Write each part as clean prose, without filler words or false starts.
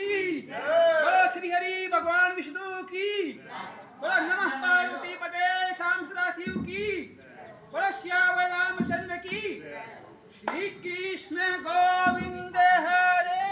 की बोलो श्री हरि भगवान विष्णु की बोलो नमः पार्वती पते श्याम सदाशिव की बोलो श्याम रामचंद्र की श्री कृष्ण गोविंद हरे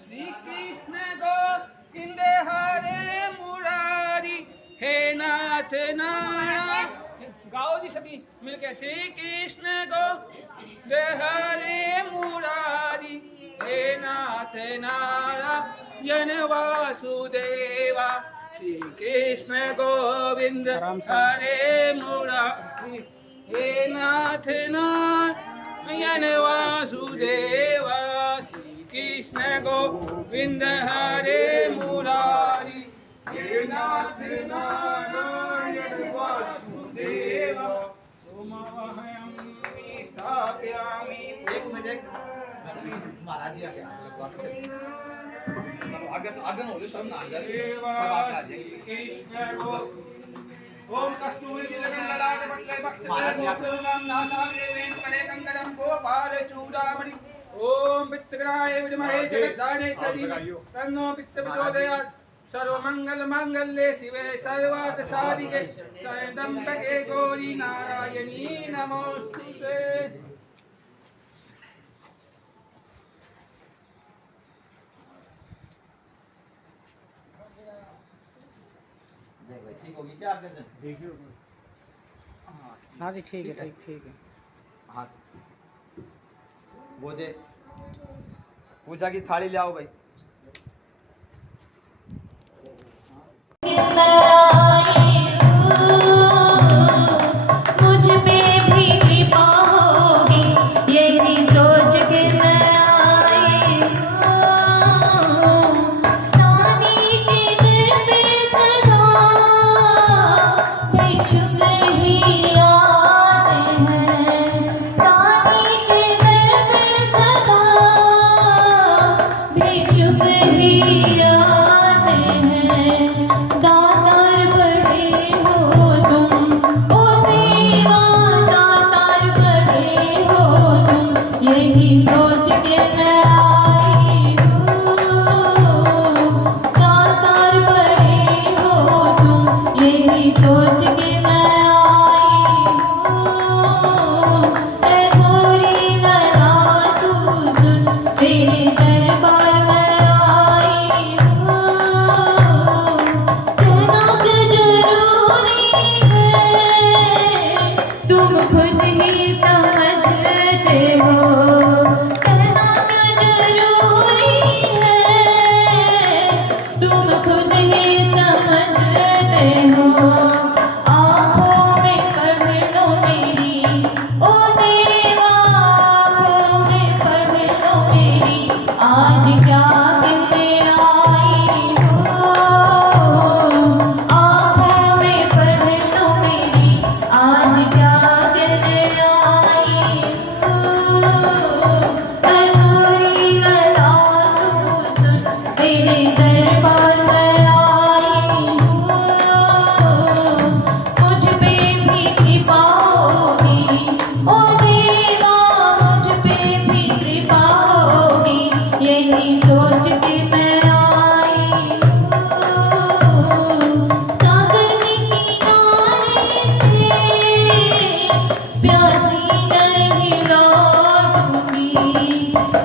श्री कृष्ण गोविंद हरे मुरारी हे नाथ नारायण गाओ जी सभी मिलके श्री कृष्ण गोविंद हरे मुरारी हे नाथ नारायण वासुदेवा श्री कृष्ण गोविंद हरे मुरारी हे नाथ नारायण वासुदेवा श्री कृष्ण गोविंद हरे मुरारी हे नाथ नारायण वासुदेवा सोमहं स्थापयामि। एक मिनट महाराज जी आगे आगे ना हो सब ना सब आगे आ जाएंगे। ओम कस्तूरी तिलकं ललाट पटले बक्षले गोकुलं नासाग्रे वेणुकले कंकणं गोपाल चूडामणि ओम पित्तग्राय विद्महे जगद्धारिणे धीमहि तन्नो पित्त प्रचोदयात् सर्वमंगल मांगल्ये शिवे सर्वार्थ साधिके शरण्ये गौरी नारायणी नमोस्तुते। ठीक होगी क्या आपके से? देखियो। हाँ जी ठीक है ठीक है। हाथ वो दे पूजा की थाली ले आओ भाई। मुझ पे भी कृपा होगी यही सोच के मैं आई हूँ। सानी के दिल पे सदा बेचुप ही आते हैं। सानी के दिल पे सदा बेचुप ही आते हैं। दातार बड़े हो तुम ओ देवा दातार बड़े हो तुम यही सोच के मैं आई हूँ। दातार बड़े हो तुम यही सोच के मैं आई हूँ। ऐ गोरी बना तू सुन तेरे दरबार में आई हूँ। कहना जरूरी है तुम खुद ही समझते हो। कहना जरूरी है तुम खुद ही समझते हो। आँखों में पढ़ लो मेरी ओ देवा आँखों में पढ़ लो मेरी आज क्या कहते आई हो। आँखों में पढ़ लो मेरी आज क्या कहते आई हूँ। ऐ गोरी बता तू सुन तेरे दरबार में आई हूँ। मुझ पे भी कृपा होगी ओ देवा मुझ पे भी कृपा होगी यही सोच के मैं आई हूँ। सागर के किनारे से प्यासी नहीं लौटूंगी।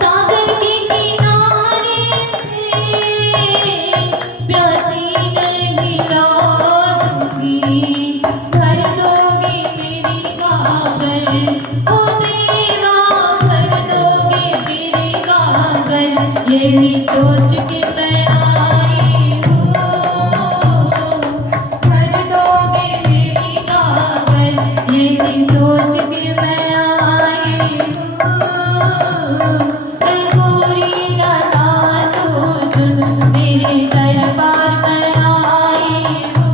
सागर के किनारे से प्यासी नहीं लौटूंगी। भर दोगे मेरी गागर ओ देवा भर दोगे मेरी गागर यही सोच के मैं आई हूँ। भर दोगे मेरी गागर यही सोच के मैं आई हूँ। ऐ गोरी गाता तू सुन मेरे दरबार में आई हूँ।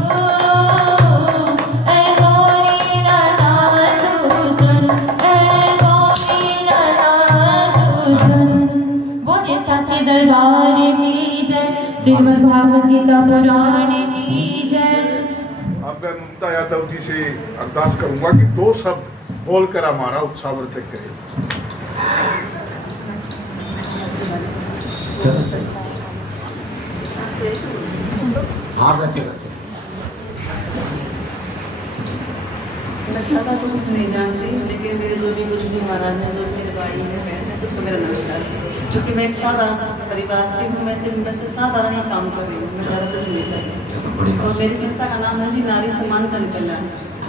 ऐ गोरी गाता तू सुन ऐ गोरी गाता तू सुन। बोले साचे दरबार की जय श्रीमद् भागवत गीता पुराण की जय। अब मैं ममता यादव जी से अरदास करूंगा कि 2 शब्द बोलकर हमारा उत्साहवर्धक करें। चलो चलो हाँ बैठे बैठे मैं ज़्यादा तो कुछ नहीं जानती, लेकिन मेरे जो भी गुरु जी महाराज हैं, जो मेरे भाई हैं बहन हैं, सबको मेरा नमस्कार। चूँकि मैं एक साधारण परिवार से हूँ, मैं सिर्फ बस साधारण ही काम कर रही हूँ, मैं ज़्यादा कुछ नहीं कर रही। और मेरी संस्था का नाम है जी नारी सम्मान जन कल्याण।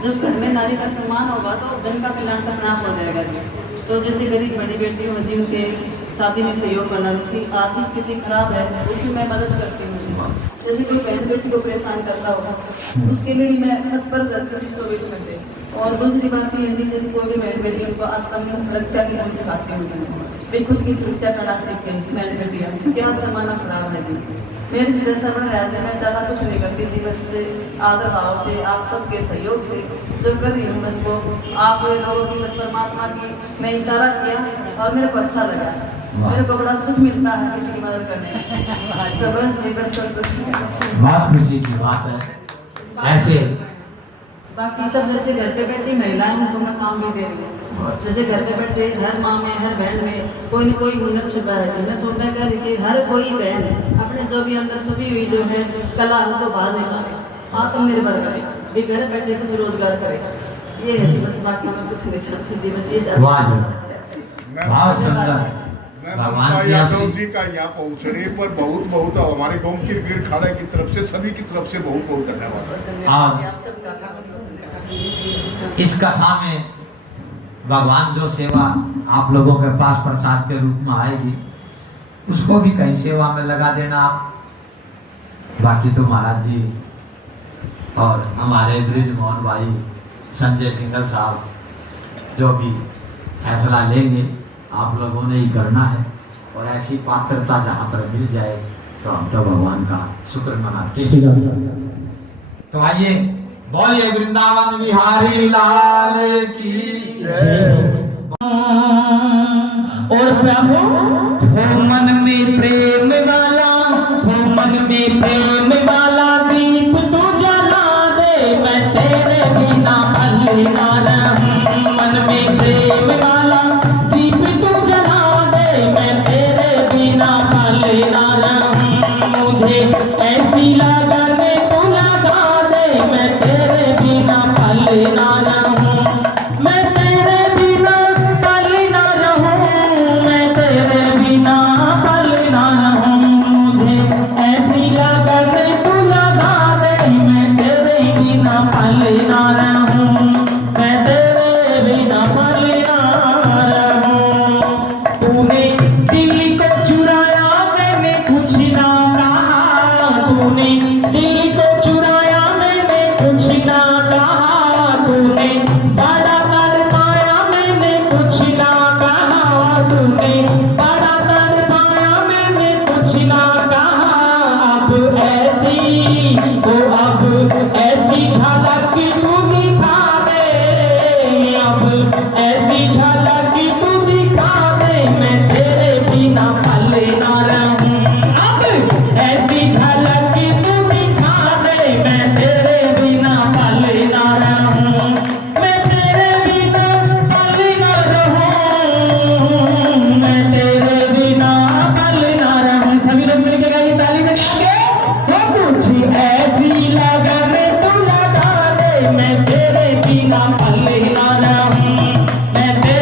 जब घर में नारी का सम्मान होगा तो जन का कल्याण का नाम हो जाएगा जी। तो जैसे गरीब बड़ी बेटी होती है, उनके शादी में सहयोग करना, उसकी आर्थिक स्थिति खराब है, उसमें मैं मदद करती हूँ। जैसे कोई बहन बेटी को परेशान करता होगा, उसके लिए मैं तत्पर रहती हूँ 24 घंटे। और दूसरी बात ये है जी, जैसे कोई भी बहन बेटी उनको आत्मरक्षा की तरह सिखाती हूँ, वे खुद की सुरक्षा करना सीखते हैं। बहन बेटियाँ क्या जमाना खराब है जी, मेरे जैसा बन रहा है, मैं ज़्यादा कुछ नहीं करती जी, बस आदर भाव से आप सबके सहयोग से जो कर रही हूँ, बस वो आप लोगों की बस परमात्मा की मैं इशारा किया और मेरे को अच्छा लगा, मेरे को बड़ा सुख मिलता है किसी की मदद करने में। तो बस जी बस संतुष्ट। बहुत खुशी की बात है ऐसे। बाकी सब जैसे घर पे बैठी महिलाएं उनको मैं काम भी दे रही हूँ। जैसे घर पे बैठे हर माँ में हर बहन में कोई न कोई हुनर छुपा है। मैं सोचना कर कि हर कोई बहन अपने जो भी अंदर छुपी हुई जो है कला उसको बाहर निकाले, आत्मनिर्भर करे, भी घर बैठे कुछ रोजगार करे। ये है बस, बाकी मैं कुछ नहीं चाहती जी, बस ये सब। बहुत सुंदर। भगवान की यादव जी का यहाँ पहुँचने पर बहुत बहुत हमारे गाँव की गिर खाड़ा की तरफ से सभी की तरफ से बहुत बहुत धन्यवाद। इस कथा में भगवान जो सेवा आप लोगों के पास प्रसाद के रूप में आएगी, उसको भी कहीं सेवा में लगा देना आप। बाकी तो महाराज जी और हमारे ब्रिज मोहन भाई संजय सिंघल साहब जो भी फैसला लेंगे आप लोगों ने ही करना है। और ऐसी पात्रता जहाँ पर मिल जाए तो हम तो भगवान का शुक्र मनाते हैं। तो आइए बोलिए वृंदावन बिहारी लाल की और प्रभु हो मन में प्रेम वाला, हो मन में प्रेम वाला दीप तू जला दे, मैं तेरे बिना भले ना रहूं। मन में प्रेम वाला दीप तू जला दे, मैं तेरे बिना भले ना रहूं। मुझे ऐसी लगन तू लगा दे, मैं तेरे बिना भले ना रहूं। मैं तेरे बिना भले ना रहूं, मैं तेरे बिना भले ना रहूं। मुझे ऐसी लगन तू लगा दे, मैं तेरे बिना भले ना रहूं। मैं तेरे बिना भले ना रहूं। तूने दिल को चुराया मैंने कुछ ना कहा, तूने दिल को चुराया मैंने कुछ ना कहा। तूने बड़ा तड़पाया मैंने कुछ ना कहा, तूने बड़ा तड़पाया मैंने कुछ ना कहा। अब ऐसी अब ऐसी झलक तू दिखा दे, अब ऐसी झलक तू दिखा दे, मैं तेरे बिना भले ना रहूं। अब ऐसी झलक तू दिखा दे, मैं तेरे बिना भले ना रहूं। मैं तेरे बिना भले ना रहूं, मैं तेरे बिना भले ना रहूं। सभी लोग मिलकर गाइए ताली बजा के। वो कुछ ऐसी लगन तू लगा दे, मैं तेरे बिना भले ना रहूं। मैं तेरे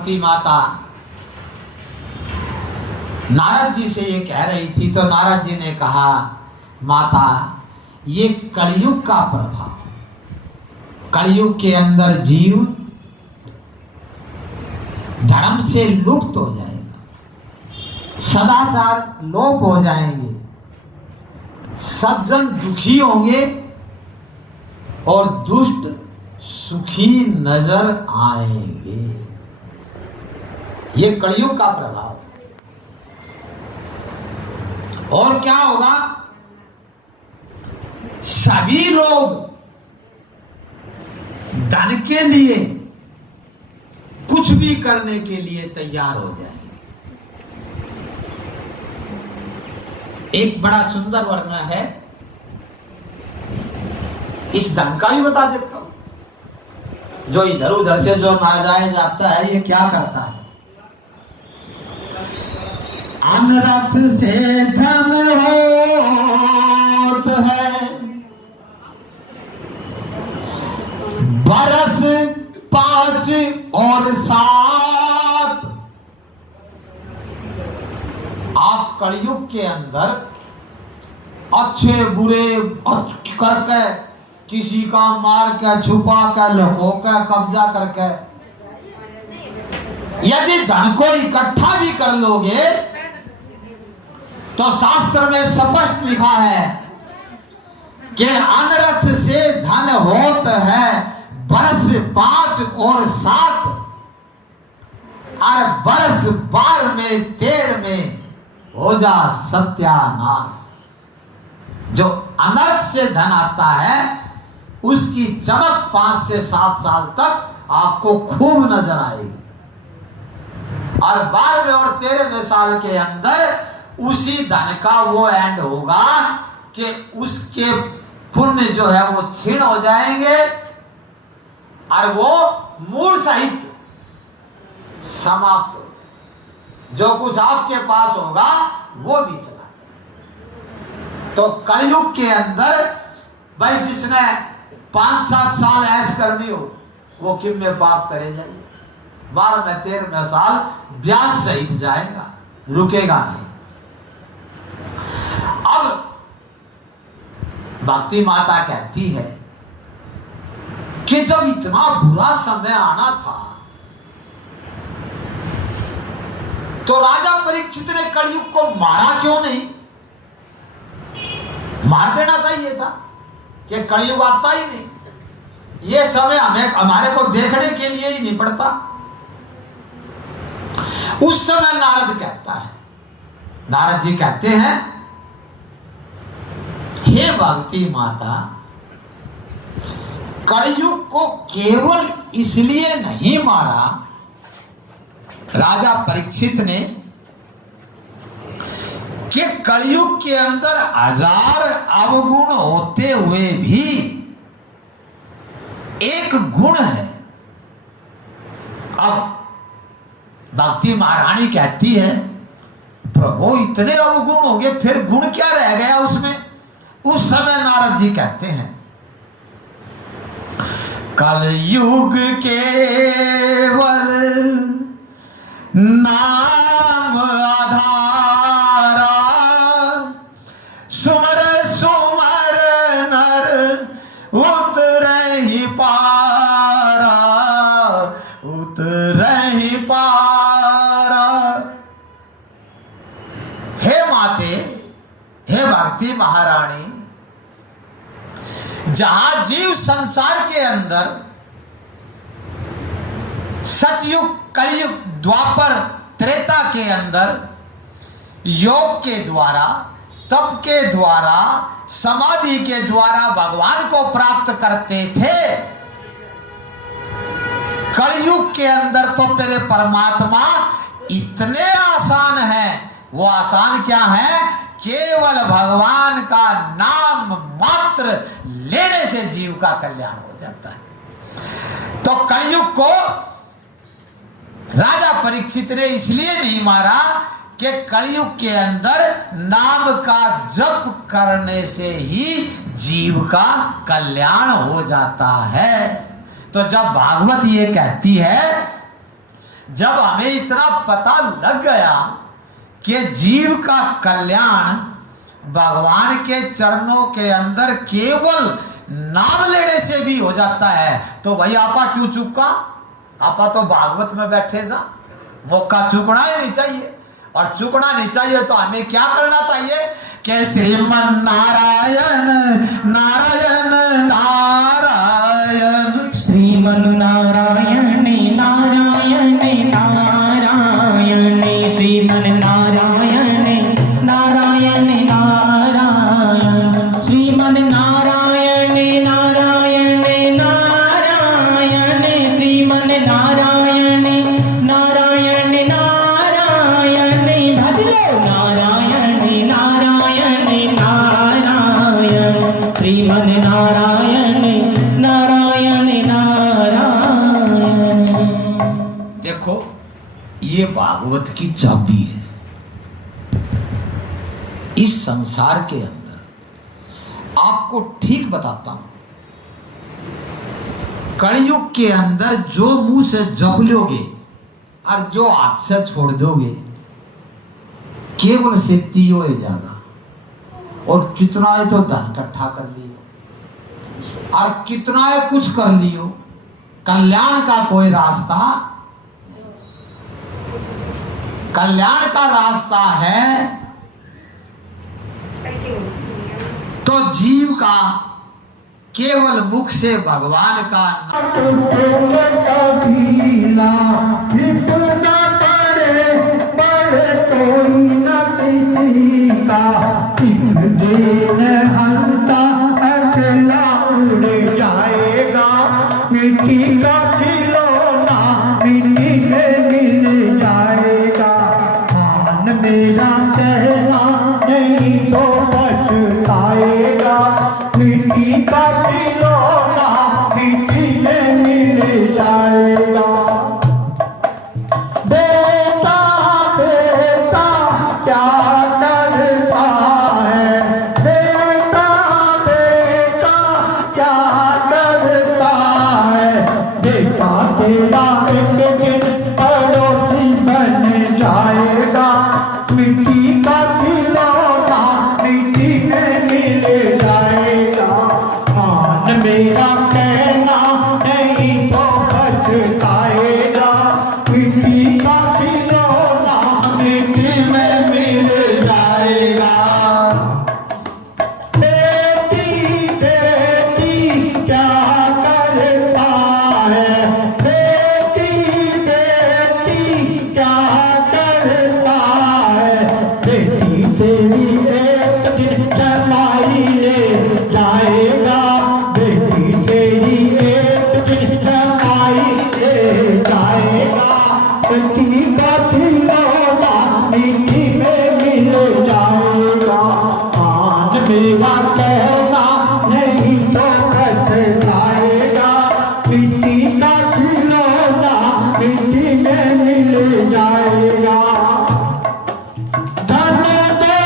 भक्ति माता नारद जी से ये कह रही थी, तो नारद जी ने कहा, माता ये कलयुग का प्रभाव, कलयुग के अंदर जीव धर्म से लुप्त हो जाएगा, सदाचार लोप हो जाएंगे, सज्जन दुखी होंगे और दुष्ट सुखी नजर आएंगे। ये कलयुग का प्रभाव। और क्या होगा, सभी लोग धन के लिए कुछ भी करने के लिए तैयार हो जाएंगे। एक बड़ा सुंदर वर्णन है, इस धन का भी बता देता हूं। जो इधर उधर से जो नाजायज आता है, ये क्या करता है? अनरथ से धन होत है, बरस 5 और 7। आप कलयुग के अंदर अच्छे बुरे करके, किसी का मार के, छुपा के, लुको के, कब्जा करके, यदि धन को इकट्ठा भी कर लोगे तो शास्त्र में स्पष्ट लिखा है कि अनरथ से धन होत है, बरस 5 और 7, और बरस 12 में 13 में हो जा सत्यानाश। जो अनर्थ से धन आता है उसकी चमक 5 से 7 साल तक आपको खूब नजर आएगी, और 12वें और 13वें साल के अंदर उसी धन का वो एंड होगा कि उसके पुण्य जो है वो क्षीण हो जाएंगे और वो मूल सहित समाप्त हो। जो कुछ आपके पास होगा वो भी चला। तो कलयुग के अंदर भाई जिसने 5-7 साल ऐश करनी हो वो किम में पाप करे जाइए, 12वें 13वें साल ब्याज सहित जाएगा, रुकेगा नहीं। अब भक्ति माता कहती है कि जब इतना बुरा समय आना था तो राजा परीक्षित ने कलयुग को मारा क्यों नहीं? मार देना चाहिए था कि कलयुग आता ही नहीं, ये समय हमारे को देखने के लिए ही नहीं पड़ता। उस समय नारद कहता है, नारद जी कहते हैं, हे भक्ति माता, कलयुग को केवल इसलिए नहीं मारा राजा परीक्षित ने कि कलयुग के अंदर 1000 अवगुण होते हुए भी एक गुण है। अब भक्ति महारानी कहती है, प्रभु इतने अवगुण हो गए, फिर गुण क्या रह गया उसमें? उस समय नारद जी कहते हैं, कलयुग केवल नाम आधारा, सुमर सुमर नर उतरहि पारा, उतरहि पारा। हे माते, हे भक्ति महारानी, जहां जीव संसार के अंदर सतयुग, कलयुग, द्वापर, त्रेता के अंदर योग के द्वारा, तप के द्वारा, समाधि के द्वारा भगवान को प्राप्त करते थे, कलयुग के अंदर तो मेरे परमात्मा इतने आसान हैं। वो आसान क्या है? केवल भगवान का नाम मात्र लेने से जीव का कल्याण हो जाता है। तो कलयुग को राजा परीक्षित ने इसलिए नहीं मारा कि कलयुग के अंदर नाम का जप करने से ही जीव का कल्याण हो जाता है। तो जब भागवत ये कहती है, जब हमें इतना पता लग गया कि जीव का कल्याण भगवान के चरणों के अंदर केवल नाम लेने से भी हो जाता है, तो भाई आपा क्यों चुका? आपा तो भागवत में बैठे सा, मौका चुकना ही नहीं चाहिए। और चुकना नहीं चाहिए तो हमें क्या करना चाहिए कि श्रीमन नारायण नारायण नारायण, श्रीमन नारायण नारायण नारायण, श्रीमन नारायण नारायण नारायण, श्रीमन नारायण नारायण नारायण, श्रीमन नारायण नारायण नारायण, भजलो नारायण नारायण नारायण, श्रीमन नारायण नारायण नारायण। देखो ये भागवत की चाबी है। इस संसार के अंदर आपको ठीक बताता हूं, कलयुग के अंदर जो मुंह से जप लोगे और जो हाथ से छोड़ दोगे, केवल सिद्धि हो जाएगा। और कितना है तो धन इकट्ठा कर लियो और कितना है कुछ कर लियो, कल्याण का कोई रास्ता, कल्याण का रास्ता है तो जीव का केवल मुख से भगवान का मिट्टी का खिलौना मिट्टी में मिल जाएगा। मान मेरा कहना नहीं तो पछताएगा। मिट्टी का खिलौना मिट्टी में मिल जाएगा। बेटा बेटा क्या करता है, बेटा बेटा क्या करता है, बेटा तेरा एक दिन पड़ोसी बन जाएगा। मिट्टी का खिलौना मिट्टी में मिल जाएगा। मान मेरा कहना नहीं तो पछताएगा। मिट्टी का खिलौना मिट्टी में मिल जाएगा। बेटी बेटी क्या करता है, बेटी बेटी क्या करता है, बेटी तेरी एक दिन कमाई ले जाएगा। बेटी तेरी एक दिन कमाई ले जाएगा। मिट्टी का खिलौना मिट्टी में मिल जाएगा। आज मेरा कहना नहीं तो पछताएगा। मिट्टी का खिलौना मिट्टी में मिल जाएगा। धन दे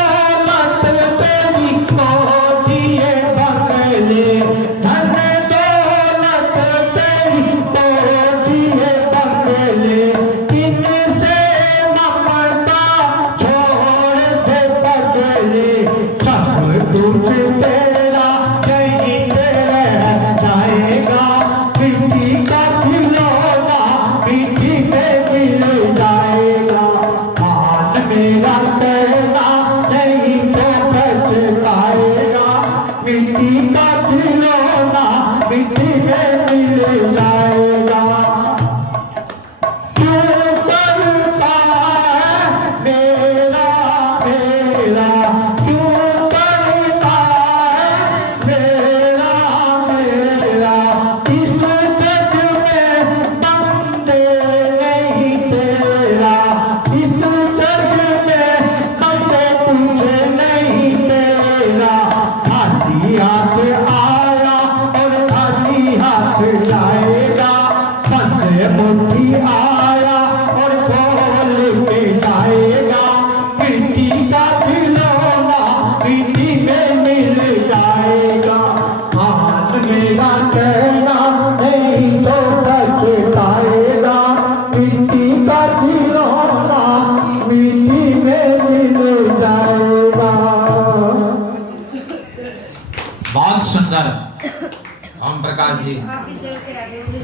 प्रकाश जी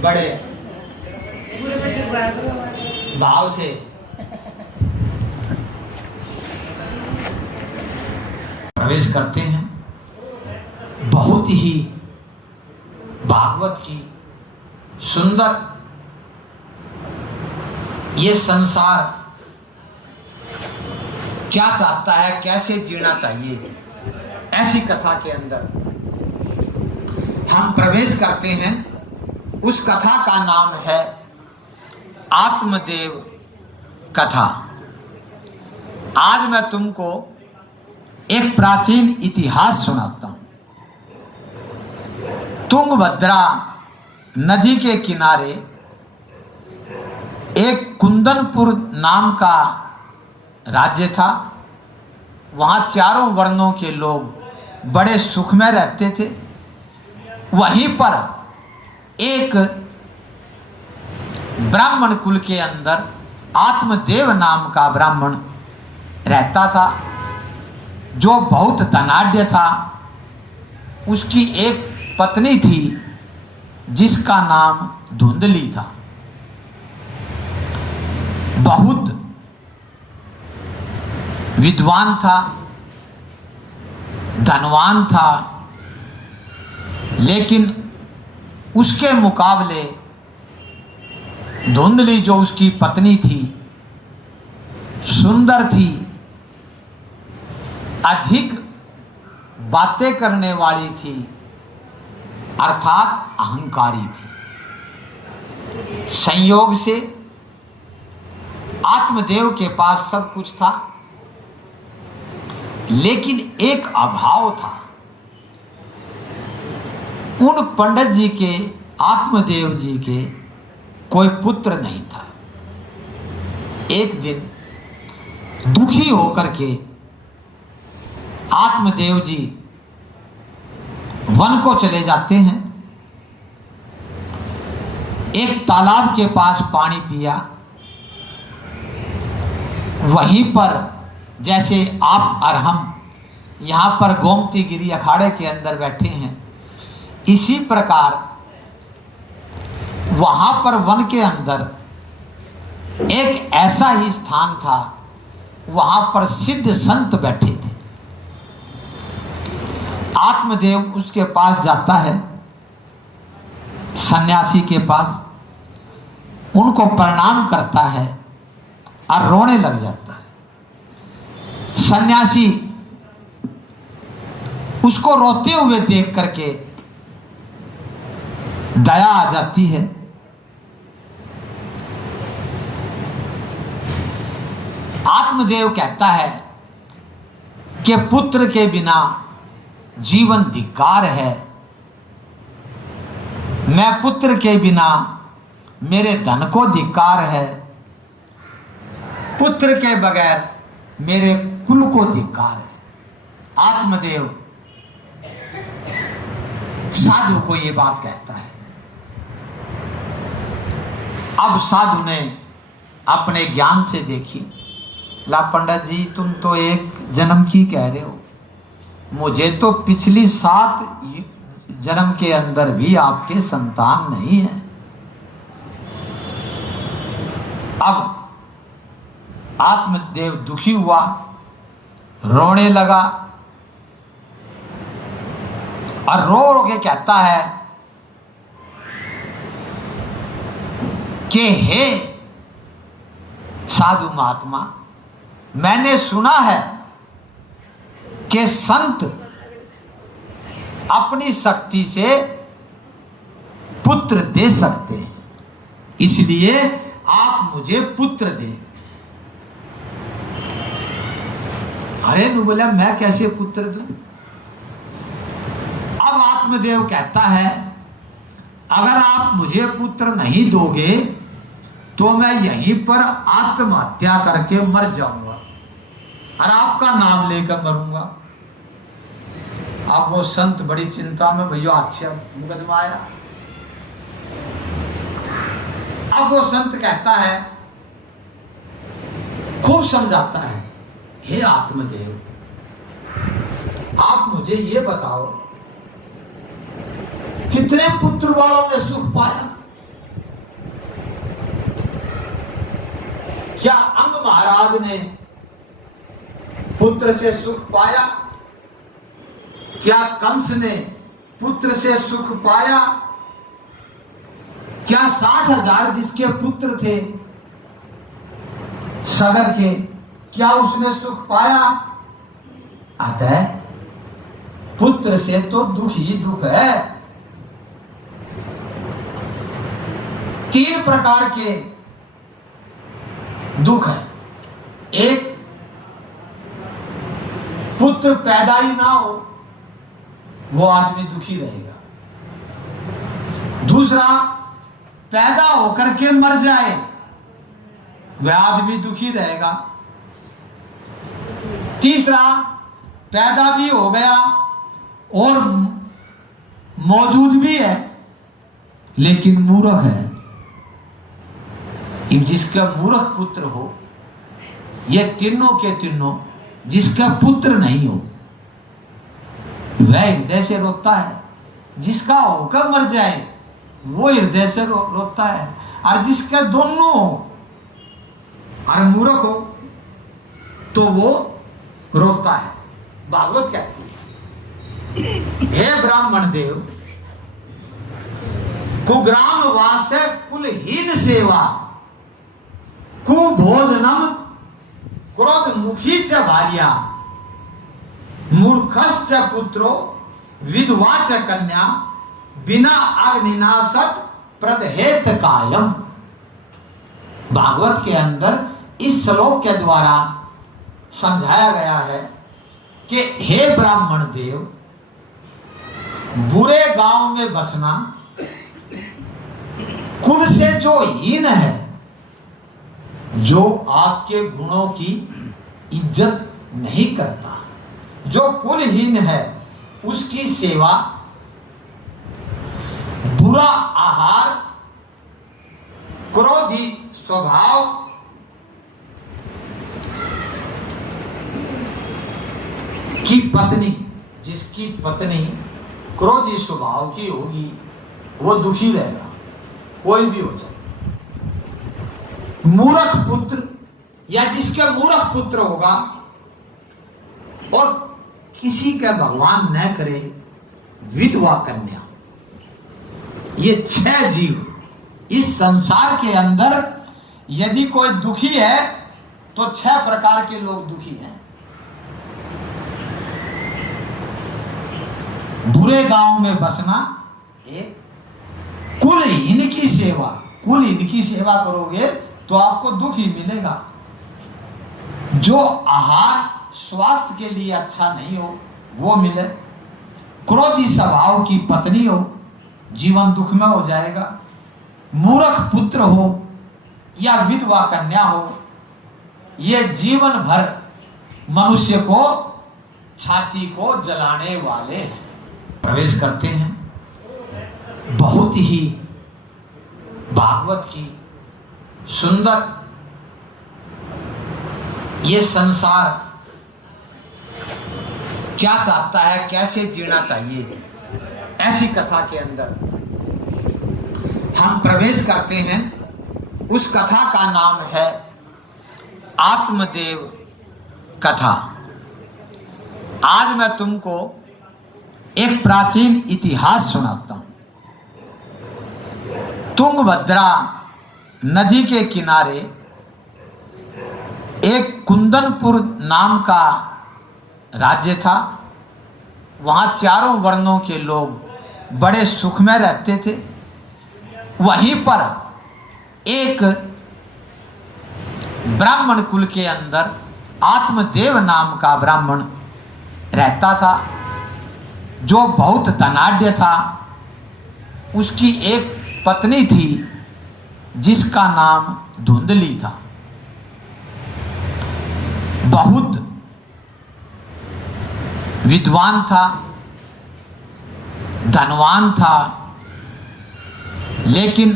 बड़े भाव से प्रवेश करते हैं। बहुत ही भागवत की सुंदर ये संसार क्या चाहता है, कैसे जीना चाहिए, ऐसी कथा के अंदर हम प्रवेश करते हैं। उस कथा का नाम है आत्मदेव कथा। आज मैं तुमको एक प्राचीन इतिहास सुनाता हूं। तुंगभद्रा नदी के किनारे एक कुंदनपुर नाम का राज्य था। वहाँ चारों वर्णों के लोग बड़े सुख में रहते थे। वहीं पर एक ब्राह्मण कुल के अंदर आत्मदेव नाम का ब्राह्मण रहता था, जो बहुत धनाढ्य था। उसकी एक पत्नी थी जिसका नाम धुंधली था। बहुत विद्वान था, धनवान था, लेकिन उसके मुकाबले धुंधली जो उसकी पत्नी थी सुंदर थी, अधिक बातें करने वाली थी, अर्थात अहंकारी थी। संयोग से आत्मदेव के पास सब कुछ था, लेकिन एक अभाव था। उन पंडित जी के, आत्मदेव जी के कोई पुत्र नहीं था। एक दिन दुखी होकर के आत्मदेव जी वन को चले जाते हैं। एक तालाब के पास पानी पिया। वहीं पर जैसे आप और हम यहाँ पर गोमती गिरी अखाड़े के अंदर बैठे हैं, इसी प्रकार वहाँ पर वन के अंदर एक ऐसा ही स्थान था। वहाँ पर सिद्ध संत बैठे थे। आत्मदेव उसके पास जाता है, सन्यासी के पास, उनको प्रणाम करता है और रोने लग जाता है। सन्यासी उसको रोते हुए देख करके दया आ जाती है। आत्मदेव कहता है कि पुत्र के बिना जीवन धिक्कार है। मैं पुत्र के बिना मेरे धन को धिक्कार है। पुत्र के बगैर मेरे कुल को धिक्कार है। आत्मदेव साधु को ये बात कहता है। अब साधु ने अपने ज्ञान से देखी, ला पंडित जी तुम तो एक जन्म की कह रहे हो, मुझे तो पिछली 7 जन्म के अंदर भी आपके संतान नहीं है। अब आत्मदेव दुखी हुआ, रोने लगा और रो रो के कहता है कि हे साधु महात्मा, मैंने सुना है कि संत अपनी शक्ति से पुत्र दे सकते हैं, इसलिए आप मुझे पुत्र दें। अरे नु बोला मैं कैसे पुत्र दूं? अब आत्मदेव कहता है अगर आप मुझे पुत्र नहीं दोगे तो मैं यहीं पर आत्महत्या करके मर जाऊंगा और आपका नाम लेकर मरूंगा। अब वो संत बड़ी चिंता में, भैया अच्छा मुकदमा आया। अब वो संत कहता है, खूब समझाता है, हे आत्मदेव आप मुझे ये बताओ कि कितने पुत्र वालों ने सुख पाया? क्या अंग महाराज ने पुत्र से सुख पाया? क्या कंस ने पुत्र से सुख पाया? क्या 60,000 जिसके पुत्र थे सगर के, क्या उसने सुख पाया? अतः पुत्र से तो दुख ही दुख है। 3 प्रकार के दुख है। एक, पुत्र पैदा ही ना हो, वो आदमी दुखी रहेगा। दूसरा, पैदा होकर के मर जाए, वह आदमी दुखी रहेगा। तीसरा, पैदा भी हो गया और मौजूद भी है लेकिन मूर्ख है। जिसका मूर्ख पुत्र हो, ये तीनों के तीनों, जिसका पुत्र नहीं हो वह हृदय से रोता है। जिसका होकर मर जाए वो हृदय से रोता है, और जिसके दोनों हो और मूर्ख हो तो वो रोता है। भागवत कहती है, हे ब्राह्मण देव, कुग्राम वास कुलहीन सेवा, कुभोजनम क्रोध मुखी च भार्या, मूर्खश्च पुत्रो विधवा च कन्या, बिना अग्निनाशट प्रदहेत कायम। भागवत के अंदर इस श्लोक के द्वारा समझाया गया है कि हे ब्राह्मण देव, बुरे गांव में बसना, कुल से जो हीन है, जो आपके गुणों की इज्जत नहीं करता, जो कुलहीन है, उसकी सेवा, बुरा आहार, क्रोधी स्वभाव, की पत्नी, जिसकी पत्नी क्रोधी स्वभाव की होगी वो दुखी रहेगा, कोई भी हो जाए। मूर्ख पुत्र या जिसका मूर्ख पुत्र होगा, और किसी का भगवान न करे विधवा कन्या, ये 6 जीव इस संसार के अंदर यदि कोई दुखी है तो 6 प्रकार के लोग दुखी हैं। बुरे गांव में बसना, एक, कुलहीन की सेवा, कुलहीन की सेवा करोगे तो आपको दुख ही मिलेगा। जो आहार स्वास्थ्य के लिए अच्छा नहीं हो वो मिले, क्रोधी स्वभाव की पत्नी हो, जीवन दुख में हो जाएगा। मूर्ख पुत्र हो या विधवा कन्या हो, ये जीवन भर मनुष्य को, छाती को जलाने वाले हैं। प्रवेश करते हैं बहुत ही भागवत की सुंदर, ये संसार क्या चाहता है, कैसे जीना चाहिए, ऐसी कथा के अंदर हम प्रवेश करते हैं। उस कथा का नाम है आत्मदेव कथा। आज मैं तुमको एक प्राचीन इतिहास सुनाता हूं। तुंगभद्रा नदी के किनारे एक कुंदनपुर नाम का राज्य था। वहां चारों वर्णों के लोग बड़े सुख में रहते थे। वहीं पर एक ब्राह्मण कुल के अंदर आत्मदेव नाम का ब्राह्मण रहता था, जो बहुत धनाढ्य था। उसकी एक पत्नी थी जिसका नाम धुंधली था। बहुत विद्वान था, धनवान था, लेकिन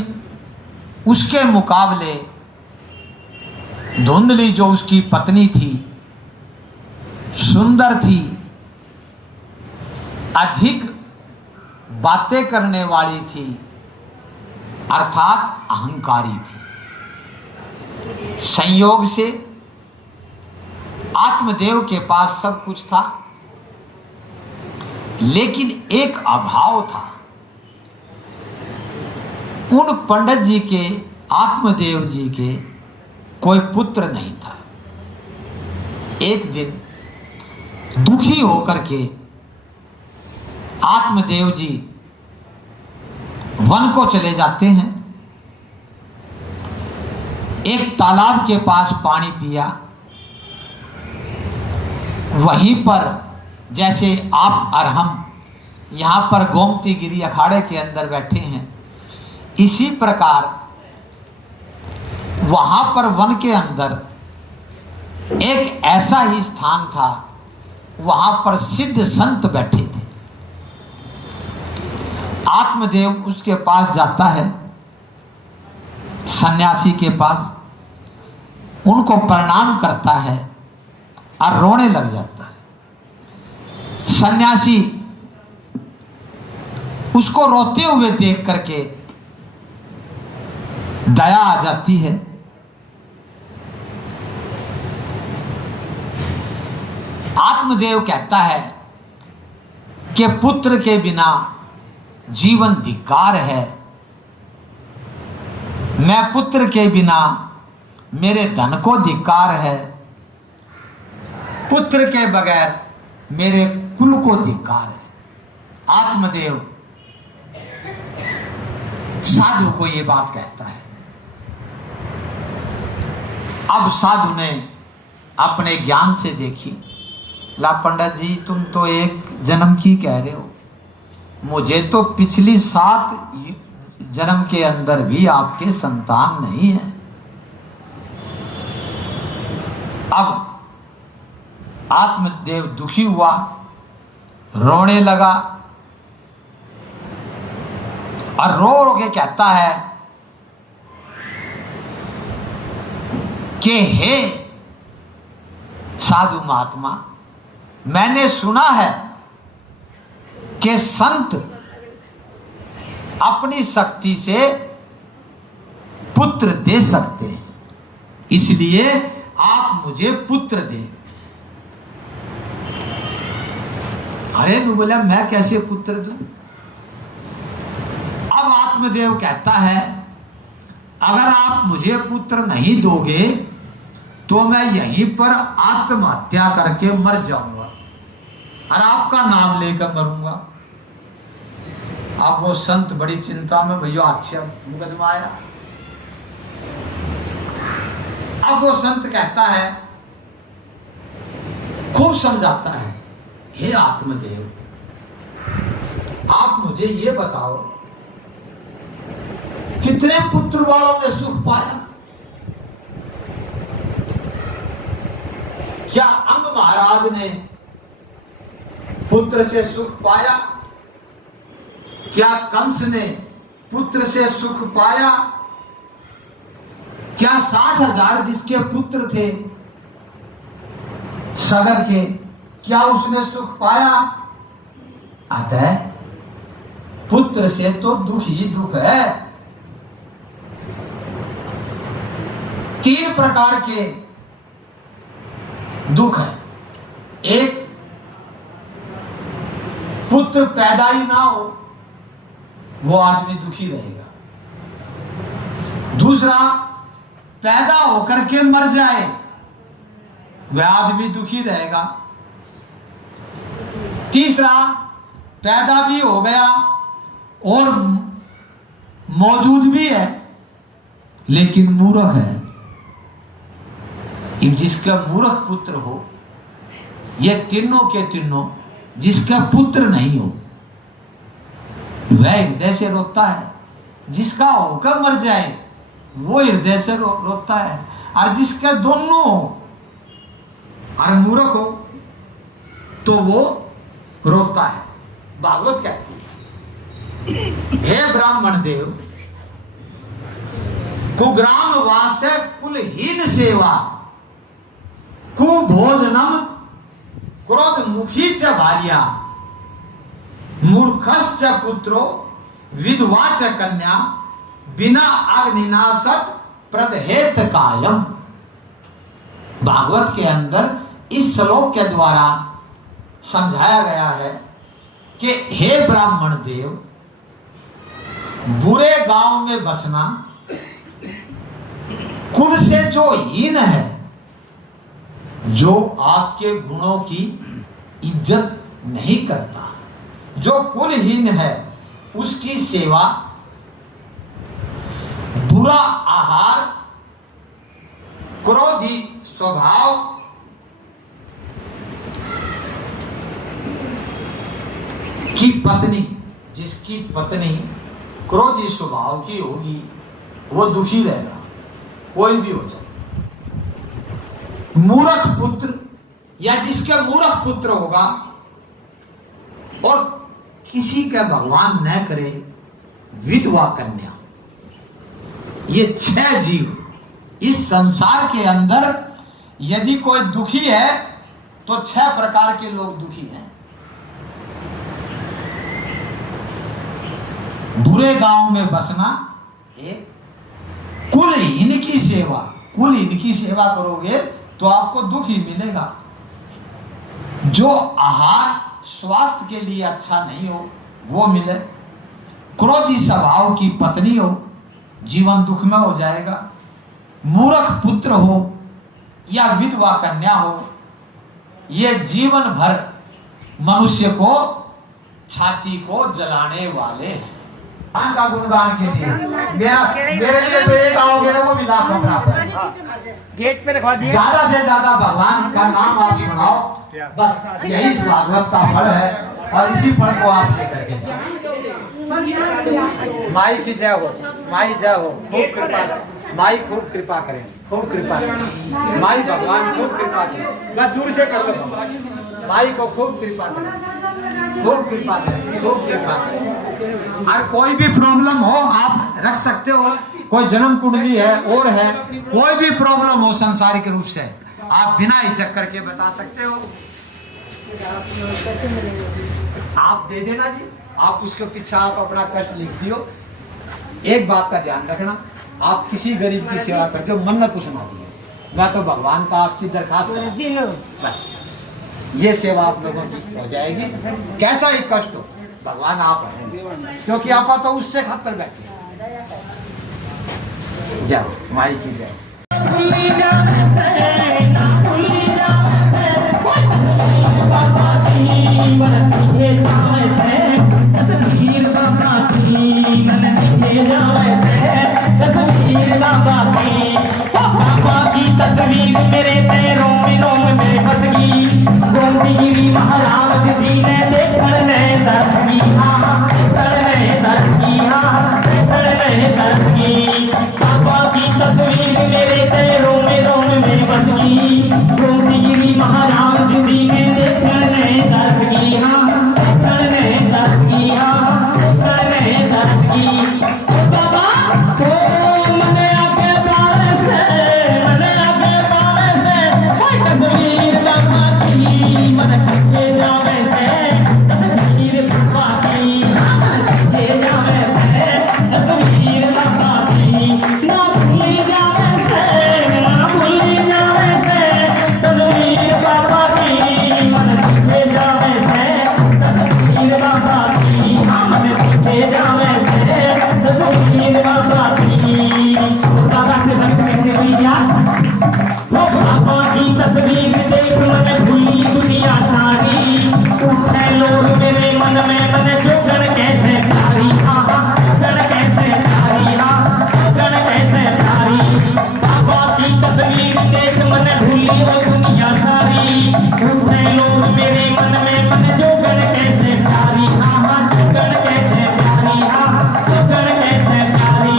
उसके मुकाबले धुंधली जो उसकी पत्नी थी सुंदर थी, अधिक बातें करने वाली थी, अर्थात अहंकारी थी। संयोग से आत्मदेव के पास सब कुछ था, लेकिन एक अभाव था। उन पंडित जी के, आत्मदेव जी के कोई पुत्र नहीं था। एक दिन दुखी होकर के आत्मदेव जी वन को चले जाते हैं। एक तालाब के पास पानी पिया। वहीं पर जैसे आप और हम यहाँ पर गोमती गिरी अखाड़े के अंदर बैठे हैं, इसी प्रकार वहाँ पर वन के अंदर एक ऐसा ही स्थान था। वहाँ पर सिद्ध संत बैठे थे। आत्मदेव उसके पास जाता है, सन्यासी के पास, उनको प्रणाम करता है और रोने लग जाता है। सन्यासी उसको रोते हुए देख करके दया आ जाती है। आत्मदेव कहता है कि पुत्र के बिना जीवन धिक्कार है। मैं पुत्र के बिना मेरे धन को धिक्कार है। पुत्र के बगैर मेरे कुल को धिक्कार है। आत्मदेव साधु को ये बात कहता है। अब साधु ने अपने ज्ञान से देखी, ला पंडित जी तुम तो एक जन्म की कह रहे हो, मुझे तो पिछली 7 जन्म के अंदर भी आपके संतान नहीं है। अब आत्मदेव दुखी हुआ, रोने लगा और रो रो के कहता है कि हे साधु महात्मा, मैंने सुना है कि संत अपनी शक्ति से पुत्र दे सकते हैं, इसलिए आप मुझे पुत्र दें। अरे नु बोला मैं कैसे पुत्र दूं? अब आत्मदेव कहता है अगर आप मुझे पुत्र नहीं दोगे तो मैं यहीं पर आत्महत्या करके मर जाऊंगा और आपका नाम लेकर मरूंगा। अब वो संत बड़ी चिंता में, भैया अच्छा मुकदमा आया। अब वो संत कहता है, खूब समझाता है, हे आत्मदेव आप मुझे ये बताओ कितने पुत्र वालों ने सुख पाया? क्या अंग महाराज ने पुत्र से सुख पाया? क्या कंस ने पुत्र से सुख पाया? क्या 60,000 जिसके पुत्र थे सगर के, क्या उसने सुख पाया? अतः पुत्र से तो दुख ही दुख है। 3 प्रकार के दुख है। एक, पुत्र पैदा ही ना हो, वो आदमी दुखी रहेगा। दूसरा, पैदा होकर के मर जाए, वह आदमी दुखी रहेगा। तीसरा, पैदा भी हो गया और मौजूद भी है लेकिन मूर्ख है। जिसका मूर्ख पुत्र हो, ये तीनों के तीनों, जिसका पुत्र नहीं हो वह हृदय से रोता है। जिसका होकर मर जाए वो हृदय से रोता है, और जिसका दोनों हो और मूर्ख हो तो वो रोता है। भागवत कहती है, हे ब्राह्मण देव, कुग्राम वास कुलहीन सेवा, कुभोजनम क्रोध मुखी च भार्या, मूर्खश्च पुत्रो विधवा च कन्या बिना अग्निनाशट प्रदहेत कायम। भागवत के अंदर इस श्लोक के द्वारा समझाया गया है कि हे ब्राह्मण देव, बुरे गांव में बसना, कुल से जो हीन है, जो आपके गुणों की इज्जत नहीं करता, जो कुलहीन है, उसकी सेवा, बुरा आहार, क्रोधी स्वभाव, की पत्नी, जिसकी पत्नी क्रोधी स्वभाव की होगी, वो दुखी रहेगा, कोई भी हो जाए। मूर्ख पुत्र, या जिसका मूर्ख पुत्र होगा, और किसी का भगवान न करे विधवा कन्या, ये 6 जीव इस संसार के अंदर यदि कोई दुखी है तो 6 प्रकार के लोग दुखी हैं। बुरे गांव में बसना, एक कुलहीन की सेवा, कुलहीन की सेवा करोगे तो आपको दुख ही मिलेगा। जो आहार स्वास्थ्य के लिए अच्छा नहीं हो वो मिले, क्रोधी स्वभाव की पत्नी हो, जीवन दुख में हो जाएगा। मूर्ख पुत्र हो या विधवा कन्या हो, ये जीवन भर मनुष्य को छाती को जलाने वाले हैं। भगवान का गुणगान कीजिए। मेरे लिए तो एक आओगे ना वो भी लाखों बराबर है। गेट पे रखवा दिए। ज्यादा से ज्यादा भगवान का नाम आप सुनाओ, बस यही इस भागवत का फल है, और इसी फल को आप लेकर के जाओ। माई की जय हो, माई जय हो, खूब कृपा, माई खूब कृपा करें, खूब कृपा करें, माई भगवान खूब कृपा करें। मैं दूर से कर लो, माई को खूब कृपा करें, खूब कृपा करें, खूब कृपा करें। और कोई भी प्रॉब्लम हो आप रख सकते हो, कोई जन्म कुंडली है और है, कोई भी प्रॉब्लम हो सांसारिक रूप से आप बिना हिचक करके बता सकते हो। आप दे देना जी, आप उसके पीछे आप अपना कष्ट लिख दियो। एक बात का ध्यान रखना, आप किसी गरीब की सेवा करते हो, मन न कुछ ना दिए, मैं तो भगवान का आपकी दरखास्त है, बस ये सेवा आप लोगों की हो जाएगी। कैसा ही कष्ट हो, भगवान आप हैं, क्योंकि आप तो उससे खतर बैठे। जाओ माई की जाए। तस्वीर मेरे पैरों में रोम में बस गई, गोमतीगिरी महाराज जी ने देखकर नए दर्श की, देखकर नए दर्श की, देखकर नए दर्श की। बाबा की तस्वीर मेरे पैरों में रोम में बस गई, गोमतीगिरी महाराज जी ने देखकर नए दर्श की, देखकर नए दर्श की, देखकर नए दर्श की। बाबा तो मने आके बारे से, मने आके बारे से, कोई तस्वीर बाबा की मन के जावे से, तस्वीर बाबा की मन के जावे से, तस्वीर बाबा की ना भूली जावे से, ना भूली जावे से, तस्वीर बाबा की मन के जावे से, तस्वीर बाबा की मन के जावे से, तस्वीर बाबा की। बाबा से भक्त कहते भैया, वो बाबा की तस्वीर देख मन भूली दुनिया सारी, उठे लोग मेरे मन में मन जोकर कैसे प्यारी, जोकर कैसे प्यारी, जोकर कैसे प्यारी। बाबा की तस्वीर देख मन भूली वो दुनिया सारी, उठे लोग मेरे मन में मन जोकर कैसे प्यारी, जोकर कैसे प्यारी, जोकर कैसे प्यारी।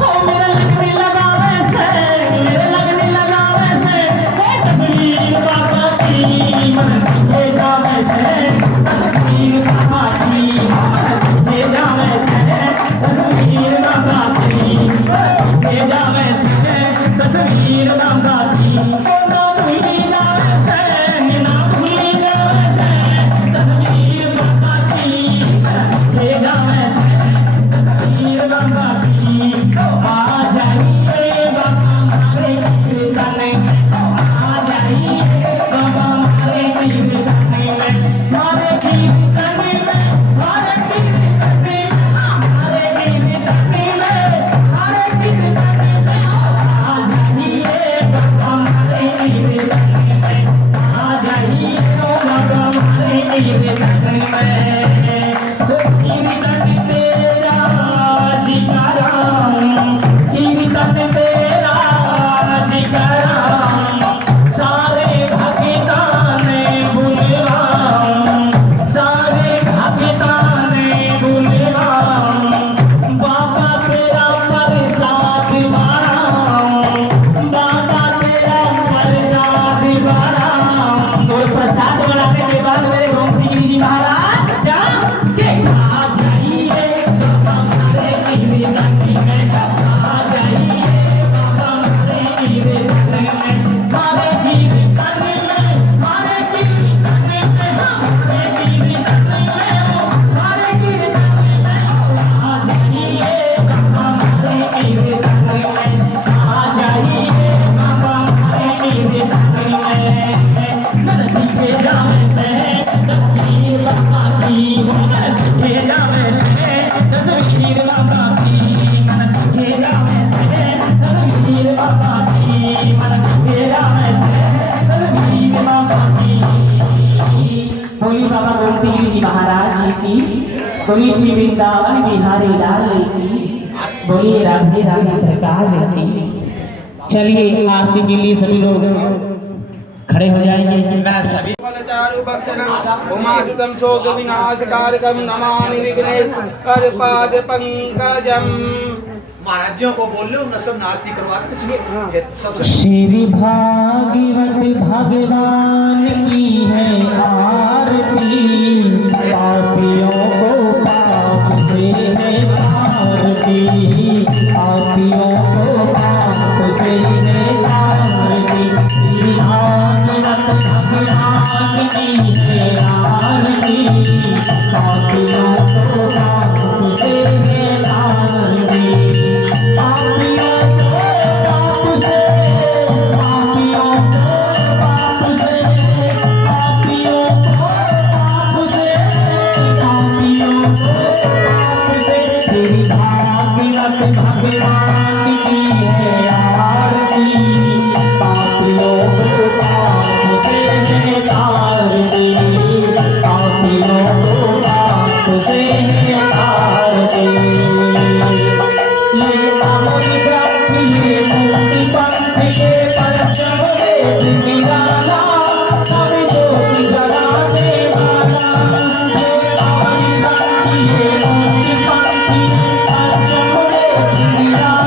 ओ मेरे लगने लगावे से, मेरे लगने लगावे से, कोई तस्वीर बाबा की मन के जावे से, तस्वीर बाबा की मन के जावे से, तस्वीर बाबा की मन के जावे से, तस्वीर बाबा की। ओ ना भूली जावे से, ना भूली मेरे तन में कीर्तन तेरा जिगराम कीर्तन तेरा जिगराम सारे भक्तां ने बुलवाऊं सारे भक्तां ने बुलवाऊं बाबा तेरा प्रसाद वाराऊं बाबा तेरा प्रसाद वाराऊं और प्रसाद बनाने के बाद मेरे गोमती गिरी जी महाराज क्या के आ जाइए बाबा हमारे गिरी नदी में आ जाइए बाबा हमारे गिरी नदी में हमारे गिरी नदी में हमारे गिरी नदी में हमारे गिरी नदी में हमारे गिरी नदी में आ जाइए बाबा हमारे गिरी नदी में आ जाइए बाबा हमारे गिरी नदी में नदी के जाने से तस्वीर बाबा की वो नदी के जाने से तस्वीर बाबा की नदी के जाने से तस्वीर बाबा की नदी के जाने से तस्वीर बाबा की बोली बाबा गोमती गिरी जी महाराज जी की बोली श्री वृंदावन बिहारी लाल की बोलिए राधे राधे सरकार की। चलिए आरती के लिए सभी लोग खड़े हो जाएंगे। मैं सभी चारु भक्षणम उमासुतम शोक विनाशकारकम नमामि विघ्नेश पाद पंकजम। महाराजियों को बोल लो न सब आरती करवाते सब श्री भागवत भगवान की है आरती पापियों को पाप से है आरती पापियों को पाप से है आरती श्री भागवत भगवान की है आरती पापियों को पाप से है आरती पापियों को पाप से पापियों को पाप से पापियों को पाप से पापियों को पाप से तेरी भागवत भगवान की है आरती पापियों को पाप से है आरती पापियों को पाप से है आरती ये आमोदी प्राप्ति ये मुक्ति पंथ के परचम वेद निराला सब दोष जरा दे वाला ये आमोदी प्राप्ति ये मुक्ति पंथ के परचम वेद निराला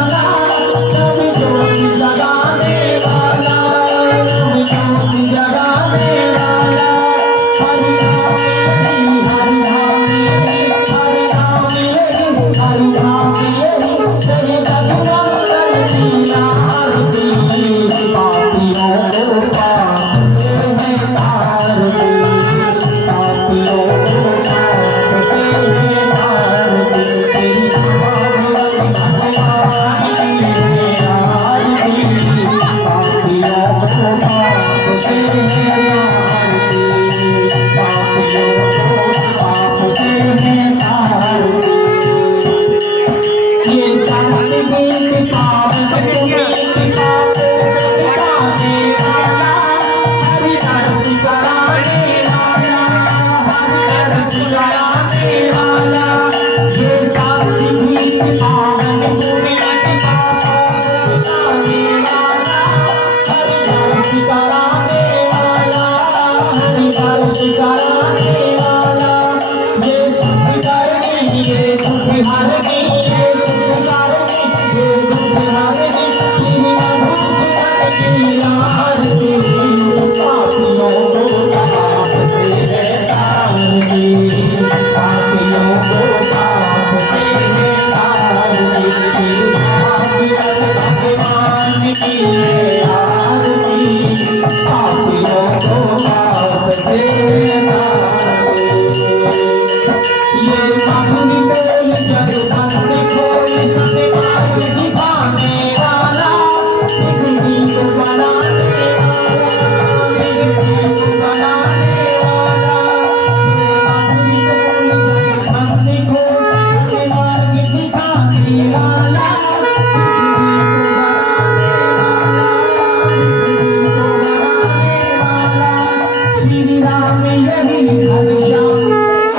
श्री राम यही घनश्याम,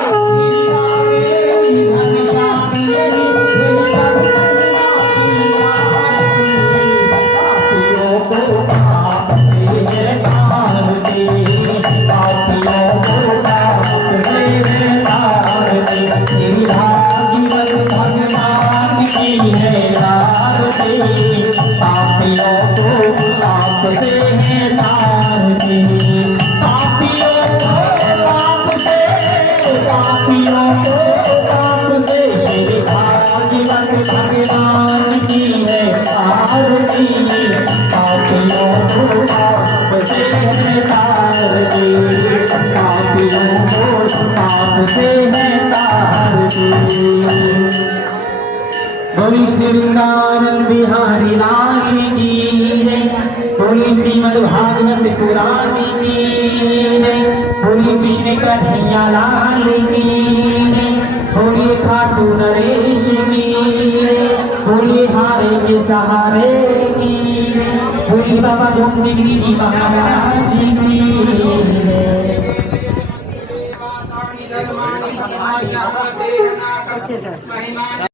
श्री राम यही घनश्याम यही पापियों को पाप से तार दे, पापियों को पाप से तार दे, तेरी भागीरथ भगवान की है आरती, पापियों को पाप से तार दे, पापियों को पाप से, पापियों को पाप से, श्री भागीरथ भगवान की है आरती, पापियों को पाप से तार दे, पापियों को पाप से तार दे। बोली श्री वृंदावन बिहारी लाल की जय, बोली श्रीमद् भागवत पुराण की जय, बोली कृष्ण कन्हैया लाल की जय, बोली खाटू नरेश की जय, बोली हारे के सहारे की जय, बोली बाबा जोगीगिरी जी महाराज जी की जय।